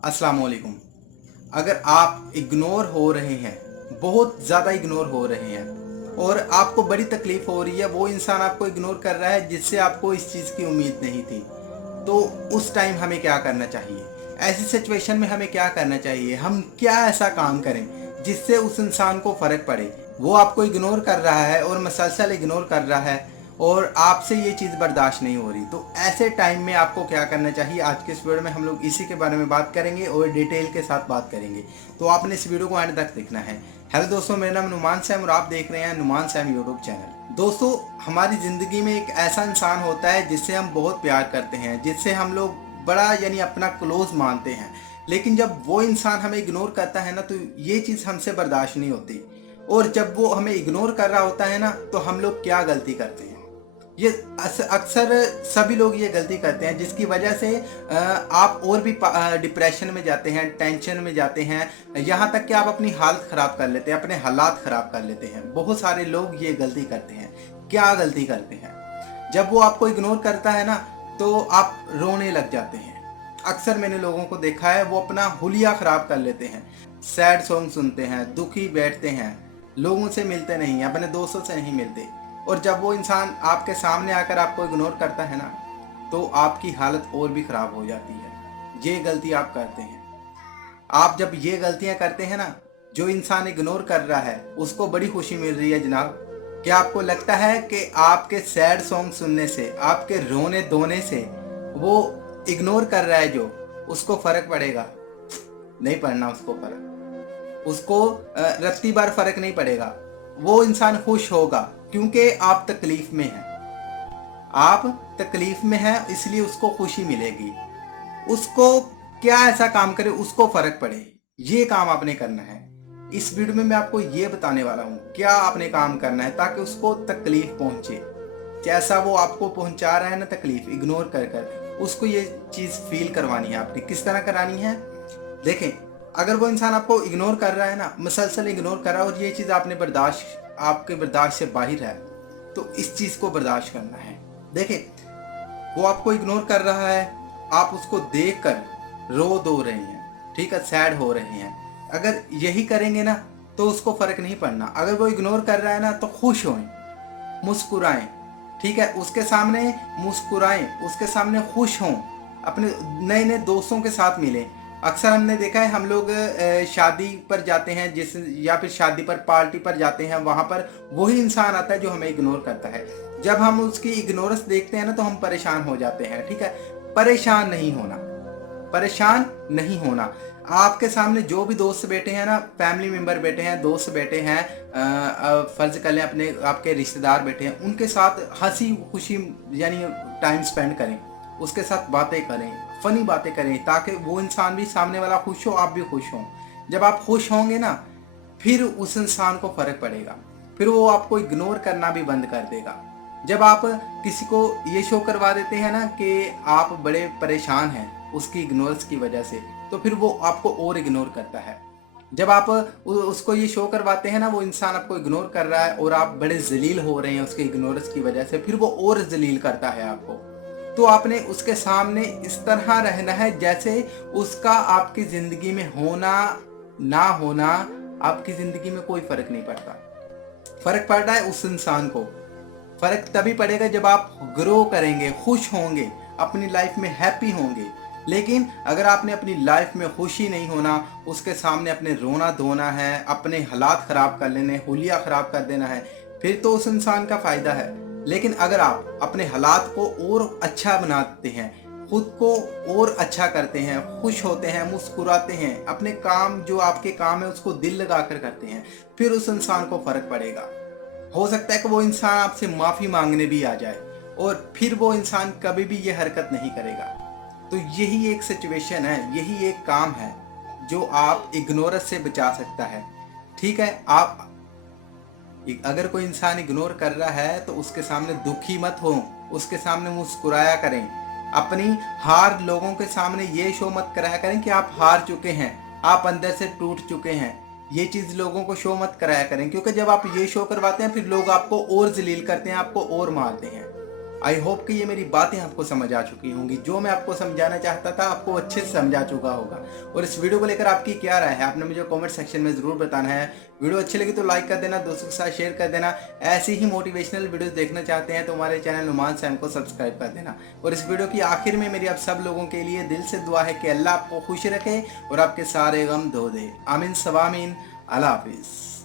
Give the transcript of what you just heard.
अस्सलाम वालेकुम। अगर आप इग्नोर हो रहे हैं, बहुत ज़्यादा इग्नोर हो रहे हैं और आपको बड़ी तकलीफ़ हो रही है, वो इंसान आपको इग्नोर कर रहा है जिससे आपको इस चीज़ की उम्मीद नहीं थी, तो उस टाइम हमें क्या करना चाहिए? ऐसी सिचुएशन में हमें क्या करना चाहिए? हम क्या ऐसा काम करें जिससे उस इंसान को फ़र्क पड़े? वो आपको इग्नोर कर रहा है और मसलसल इग्नोर कर रहा है और आपसे ये चीज़ बर्दाश्त नहीं हो रही, तो ऐसे टाइम में आपको क्या करना चाहिए? आज के इस वीडियो में हम लोग इसी के बारे में बात करेंगे और डिटेल के साथ बात करेंगे, तो आपने इस वीडियो को एंड तक देखना है। हेलो दोस्तों, मेरा नाम नुमान सैम और आप देख रहे हैं नुमान सैम यूट्यूब चैनल। दोस्तों, हमारी ज़िंदगी में एक ऐसा इंसान होता है जिससे हम बहुत प्यार करते हैं, जिससे हम लोग बड़ा यानी अपना क्लोज मानते हैं, लेकिन जब वो इंसान हमें इग्नोर करता है ना, तो ये चीज़ हमसे बर्दाश्त नहीं होती। और जब वो हमें इग्नोर कर रहा होता है ना, तो हम लोग क्या गलती करते हैं? ये अक्सर सभी लोग ये गलती करते हैं, जिसकी वजह से आप और भी डिप्रेशन में जाते हैं, टेंशन में जाते हैं, यहाँ तक कि आप अपनी हालत ख़राब कर लेते हैं, अपने हालात ख़राब कर लेते हैं। बहुत सारे लोग ये गलती करते हैं। क्या गलती करते हैं? जब वो आपको इग्नोर करता है ना, तो आप रोने लग जाते हैं। अक्सर मैंने लोगों को देखा है, वो अपना हुलिया ख़राब कर लेते हैं, सैड सॉन्ग सुनते हैं, दुखी बैठते हैं, लोगों से मिलते नहीं हैं, अपने दोस्तों से नहीं मिलते। और जब वो इंसान आपके सामने आकर आपको इग्नोर करता है ना, तो आपकी हालत और भी ख़राब हो जाती है। ये गलती आप करते हैं। आप जब ये गलतियां करते हैं ना, जो इंसान इग्नोर कर रहा है उसको बड़ी खुशी मिल रही है जनाब। क्या आपको लगता है कि आपके सैड सॉन्ग सुनने से, आपके रोने धोने से वो इग्नोर कर रहा है जो, उसको फ़र्क पड़ेगा? नहीं पड़ना उसको फ़र्क। उसको रत्ती बार फ़र्क नहीं पड़ेगा। वो इंसान खुश होगा क्योंकि आप तकलीफ़ में हैं। आप तकलीफ़ में हैं, इसलिए उसको खुशी मिलेगी। उसको क्या ऐसा काम करे उसको फ़र्क पड़े, ये काम आपने करना है। इस वीडियो में मैं आपको ये बताने वाला हूँ क्या आपने काम करना है ताकि उसको तकलीफ़ पहुँचे। जैसा वो आपको पहुँचा रहा है ना तकलीफ़ इग्नोर कर कर, उसको ये चीज़ फ़ील करवानी है आपने। किस तरह करानी है? देखें, अगर वो इंसान आपको इग्नोर कर रहा है ना, मुसलसल इग्नोर कर रहा है और ये चीज़ आपके बर्दाश्त से बाहर है, तो इस चीज़ को बर्दाश्त करना है। देखें, वो आपको इग्नोर कर रहा है, आप उसको देख कर रो दो रहे हैं, ठीक है, सैड हो रहे हैं। अगर यही करेंगे ना, तो उसको फ़र्क नहीं पड़ना। अगर वो इग्नोर कर रहा है ना, तो खुश होएं, मुस्कुराएं, ठीक है, उसके सामने मुस्कुराएं, उसके सामने खुश हों, अपने नए नए दोस्तों के साथ मिलें। अक्सर हमने देखा है, हम लोग शादी पर जाते हैं जिस, या फिर शादी पर पार्टी पर जाते हैं, वहाँ पर वही इंसान आता है जो हमें इग्नोर करता है। जब हम उसकी इग्नोरेंस देखते हैं ना, तो हम परेशान हो जाते हैं, ठीक है। परेशान नहीं होना, परेशान नहीं होना। आपके सामने जो भी दोस्त बैठे हैं ना, फैमिली मेंबर बैठे हैं, दोस्त बैठे हैं, फर्ज कर लें अपने आपके रिश्तेदार बैठे हैं, उनके साथ हंसी खुशी यानी टाइम स्पेंड करें, उसके साथ बातें करें, फनी बातें करें, ताकि वो इंसान भी, सामने वाला खुश हो, आप भी खुश हों। जब आप खुश होंगे ना, फिर उस इंसान को फ़र्क पड़ेगा, फिर वो आपको इग्नोर करना भी बंद कर देगा। जब आप किसी को ये शो करवा देते हैं ना कि आप बड़े परेशान हैं उसकी इग्नोरेंस की वजह से, तो फिर वो आपको और इग्नोर करता है। जब आप उसको ये शो करवाते हैं ना, वो इंसान आपको इग्नोर कर रहा है और आप बड़े जलील हो रहे हैं उसके इग्नोरेंस की वजह से, फिर वो और जलील करता है आपको। तो आपने उसके सामने इस तरह रहना है जैसे उसका आपकी ज़िंदगी में होना ना होना आपकी ज़िंदगी में कोई फ़र्क नहीं पड़ता। फ़र्क पड़ रहा है उस इंसान को। फ़र्क तभी पड़ेगा जब आप ग्रो करेंगे, खुश होंगे, अपनी लाइफ में हैप्पी होंगे। लेकिन अगर आपने अपनी लाइफ में खुशी नहीं होना, उसके सामने अपने रोना धोना है, अपने हालात ख़राब कर लेने, हुलिया ख़राब कर देना है, फिर तो उस इंसान का फ़ायदा है। लेकिन अगर आप अपने हालात को और अच्छा बनाते हैं, खुद को और अच्छा करते हैं, खुश होते हैं, मुस्कुराते हैं, अपने काम जो आपके काम है उसको दिल लगा कर करते हैं, फिर उस इंसान को फ़र्क पड़ेगा। हो सकता है कि वो इंसान आपसे माफ़ी मांगने भी आ जाए और फिर वो इंसान कभी भी ये हरकत नहीं करेगा। तो यही एक सिचुएशन है, यही एक काम है जो आप इग्नोरेंस से बचा सकता है, ठीक है। आप अगर कोई इंसान इग्नोर कर रहा है तो उसके सामने दुखी मत हो, उसके सामने मुस्कुराया करें। अपनी हार लोगों के सामने ये शो मत कराया करें कि आप हार चुके हैं, आप अंदर से टूट चुके हैं। ये चीज़ लोगों को शो मत कराया करें, क्योंकि जब आप ये शो करवाते हैं फिर लोग आपको और जलील करते हैं, आपको और मारते हैं। आई होप कि ये मेरी बातें आपको समझ आ चुकी होंगी। जो मैं आपको समझाना चाहता था आपको अच्छे से समझा चुका होगा। और इस वीडियो को लेकर आपकी क्या राय है आपने मुझे कमेंट सेक्शन में ज़रूर बताना है। वीडियो अच्छी लगी तो लाइक कर देना, दोस्तों के साथ शेयर कर देना। ऐसी ही मोटिवेशनल वीडियोस देखना चाहते हैं तो हमारे चैनल नुमान सैम को सब्सक्राइब कर देना। और इस वीडियो की आखिर में मेरी आप सब लोगों के लिए दिल से दुआ है कि अल्लाह आपको खुश रखे और आपके सारे गम धो दे। आमीन सवामीन। अल्लाह हाफिज़।